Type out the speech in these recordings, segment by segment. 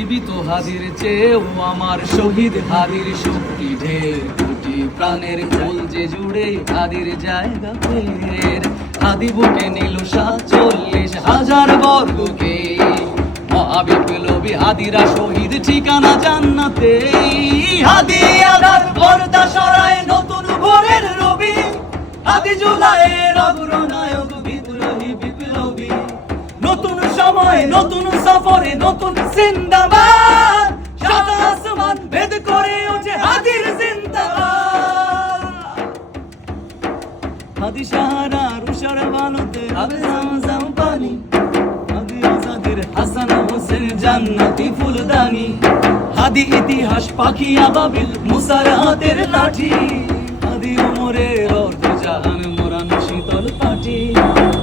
জীবিত হাদির চেয়েও আমার শহীদ হাদির শক্তি ঢের, কোটি প্রাণের কোল যে জুড়ে হাদির জায়গা ফের। হাদি বুকে নিল 47,000 বর্গকে, মহাবিপ্লবী হাদিরা শহীদ ঠিকানা জান্নাতে। হাদি আদার পর্দা সরায় নতুন ভোরের রবি, হাদি জুলাইয়ের অগ্রনায়ক বিদ্রোহী বিপ্লবী। নতুন সময় নতুন সফরে নতুন জিন্দাবাদ, সাত আসমান ভেদ করে ওঠে হাদির জিন্দাবাদ। হাদি সাহারার উষার বালুতে হবে জামজাম পানি, হাদি আজাদের হাসান হোসেন জান্নাতি ফুলদানি। হাদি ইতিহাস পাখি আবাবিল মুসার হাতের লাঠি, হাদি ওমরের অর্ধ জাহান মোরানো শীতল পাটি।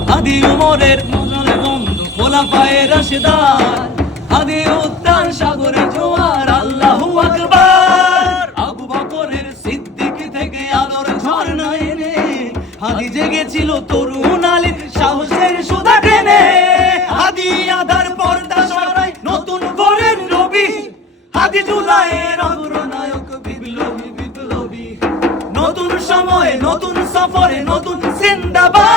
হাদি ওমরের মজলে বন্ধু খোলাফায়ে রাশেদার, হাদি উত্তাল সাগরে জোয়ার আল্লাহু আকবার। আবু বকরের সিদ্দিক থেকে আলোর ঝর্ণা এনে, হাদি জেগেছিল তরুণ আলীর সাহসের সুধা টেনে। হাদি আধার পর্দা সরায় নতুন ভোরের রবি, হাদি জুলাইয়ের অগ্রনায়ক বিপ্লবী বিপ্লবী। নতুন সময় নতুন সফরে নতুন জিন্দাবাদ।